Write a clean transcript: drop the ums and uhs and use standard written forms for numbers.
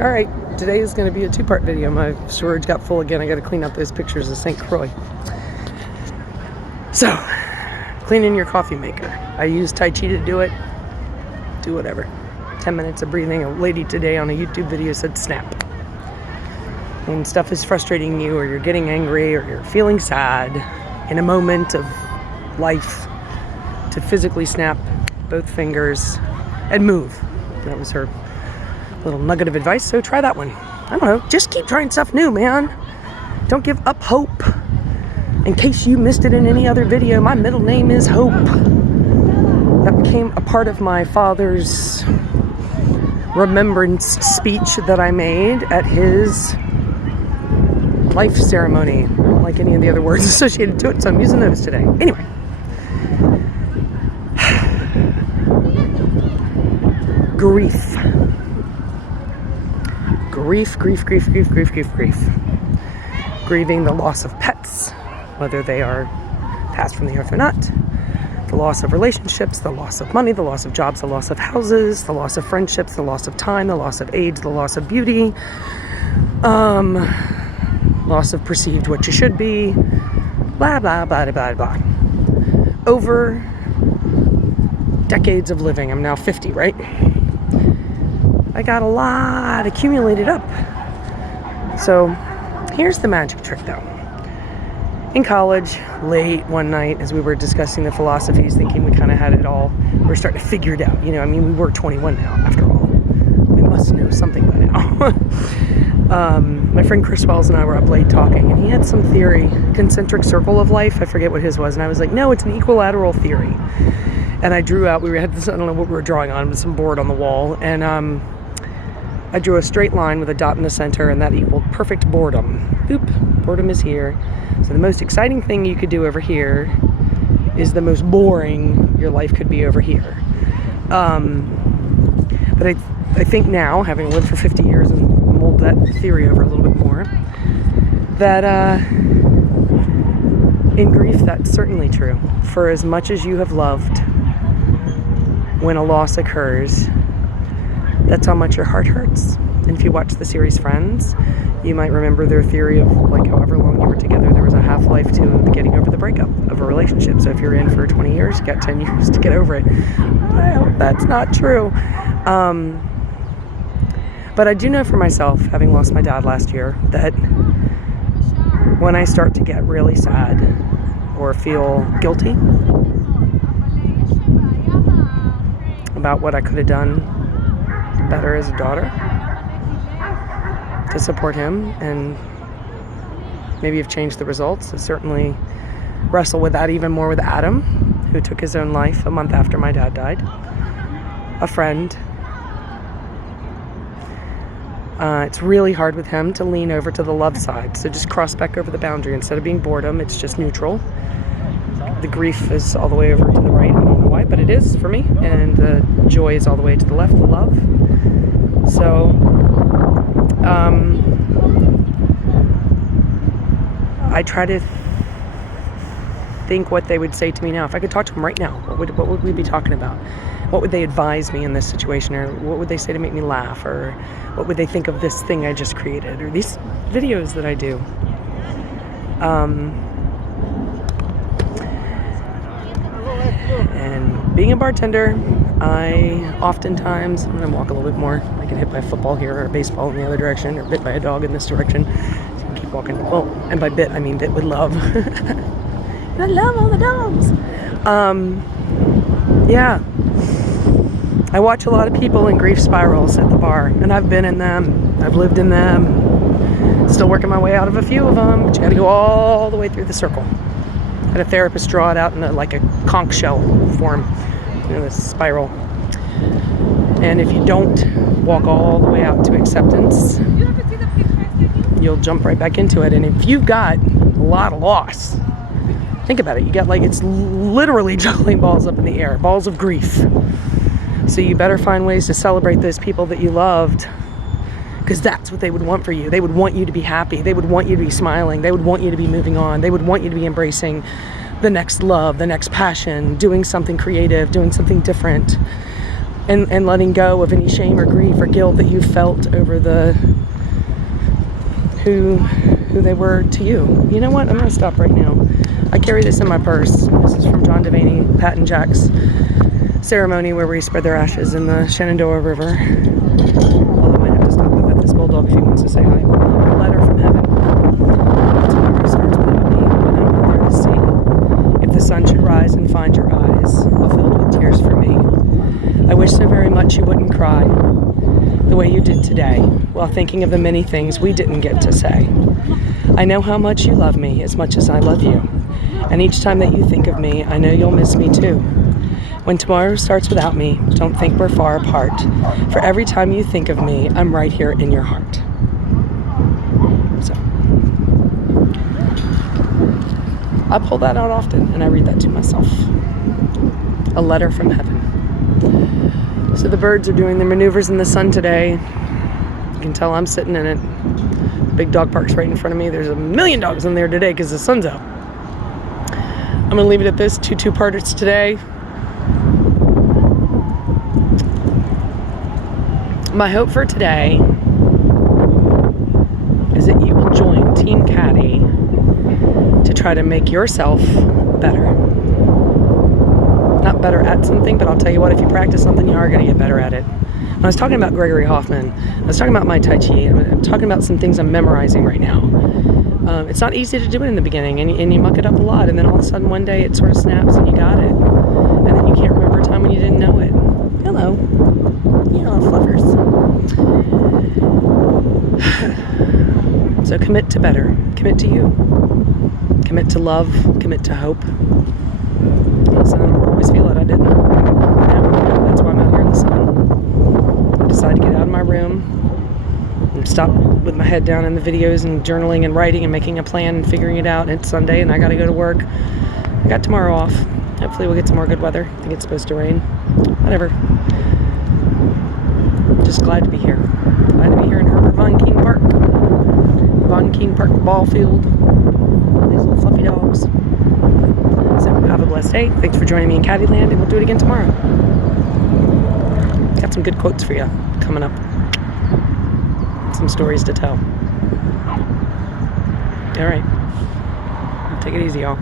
Alright, today is going to be a two-part video. My storage got full again. I got to clean out those pictures of St. Croix. So, cleaning your coffee maker. I use Tai Chi to do it. Do whatever. 10 minutes of breathing. A lady today on a YouTube video said snap. When stuff is frustrating you, or you're getting angry, or you're feeling sad, in a moment of life, to physically snap both fingers and move. That was her little nugget of advice, so try that one. I don't know, just keep trying stuff new, man. Don't give up hope. In case you missed it in any other video, my middle name is Hope. That became a part of my father's remembrance speech that I made at his life ceremony. I don't like any of the other words associated to it, so I'm using those today. Anyway. Grief. Grief. Grieving the loss of pets, whether they are passed from the earth or not. The loss of relationships, the loss of money, the loss of jobs, the loss of houses, the loss of friendships, the loss of time, the loss of age, the loss of beauty, loss of perceived what you should be, blah, blah, blah, blah, blah. Over decades of living, I'm now 50, right? I got a lot accumulated up. So here's the magic trick though. In college, late one night, as we were discussing the philosophies, thinking we kind of had it all, we were starting to figure it out. You know, I mean, we were 21 now, after all. We must know something by now. My friend Chris Wells and I were up late talking, and he had some theory, concentric circle of life. I forget what his was, and I was like, no, it's an equilateral theory. And I drew out, we had this, I don't know what we were drawing on, but some board on the wall, and I drew a straight line with a dot in the center, and that equaled perfect boredom. Oop, boredom is here. So the most exciting thing you could do over here is the most boring your life could be over here. But I think now, having lived for 50 years and mulled that theory over a little bit more, that in grief, that's certainly true. For as much as you have loved, when a loss occurs, that's how much your heart hurts. And if you watch the series Friends, you might remember their theory of, like, however long you were together, there was a half-life to getting over the breakup of a relationship. So if you're in for 20 years, you got 10 years to get over it. I hope that's not true. But I do know for myself, having lost my dad last year, that when I start to get really sad or feel guilty about what I could have done better as a daughter to support him, and maybe have changed the results. I certainly wrestle with that even more with Adam, who took his own life a month after my dad died. A friend. It's really hard with him to lean over to the love side, so just cross back over the boundary. Instead of being boredom, it's just neutral. The grief is all the way over to the right. I don't know why, but it is for me. And the joy is all the way to the left, the love. So, I try to think what they would say to me now. If I could talk to them right now, what would we be talking about? What would they advise me in this situation? Or what would they say to make me laugh? Or what would they think of this thing I just created? Or these videos that I do? And being a bartender, I oftentimes, I'm going to walk a little bit more. I get hit by a football here, or a baseball in the other direction, or bit by a dog in this direction. So you keep walking. Well, and by bit, I mean bit with love. I love all the dogs. Yeah. I watch a lot of people in grief spirals at the bar, and I've been in them. I've lived in them. Still working my way out of a few of them, but you gotta go all the way through the circle. I had a therapist draw it out in like a conch shell form, you know, this spiral. And if you don't walk all the way out to acceptance, you'll jump right back into it. And if you've got a lot of loss, think about it. You got, like, it's literally juggling balls up in the air, balls of grief. So you better find ways to celebrate those people that you loved, because that's what they would want for you. They would want you to be happy. They would want you to be smiling. They would want you to be moving on. They would want you to be embracing the next love, the next passion, doing something creative, doing something different. and letting go of any shame or grief or guilt that you felt over who they were to you. You know what? I'm gonna stop right now. I carry this in my purse. This is from John Devaney, Pat and Jack's ceremony where we spread their ashes in the Shenandoah River. Although I might have to stop and pet this bulldog if he wants to say hi. A letter from heaven. Tomorrow starts without me, but I'm not there to see. If the sun should rise and find your eyes all filled with tears for me, I wish so very much you wouldn't cry the way you did today while thinking of the many things we didn't get to say. I know how much you love me as much as I love you. And each time that you think of me, I know you'll miss me too. When tomorrow starts without me, don't think we're far apart. For every time you think of me, I'm right here in your heart. So, I pull that out often and I read that to myself. A letter from heaven. So the birds are doing their maneuvers in the sun today. You can tell I'm sitting in it. The big dog park's right in front of me. There's 1,000,000 dogs in there today because the sun's out. I'm gonna leave it at this. Two-parters today. My hope for today is that you will join Team Caddy to try to make yourself better. Not better at something, but I'll tell you what, if you practice something, you are going to get better at it. When I was talking about Gregory Hoffman, I was talking about my Tai Chi, I'm talking about some things I'm memorizing right now. It's not easy to do it in the beginning, and you muck it up a lot, and then all of a sudden one day it sort of snaps and you got it. And then you can't remember a time when you didn't know it. Hello. Hello, fluffers. So commit to better. Commit to you. Commit to love. Commit to hope. Listen, I don't always feel it. I didn't. That's why I'm out here in the sun. I decided to get out of my room and stop with my head down in the videos and journaling and writing and making a plan and figuring it out. It's Sunday and I gotta go to work. I got tomorrow off. Hopefully we'll get some more good weather. I think it's supposed to rain. Whatever. Just glad to be here. Glad to be here in Herbert Von King Park. Von King Park ball field. All these little fluffy dogs. So have a blessed day. Thanks for joining me in Caddyland, and we'll do it again tomorrow. Got some good quotes for you coming up. Some stories to tell. All right. Take it easy, y'all.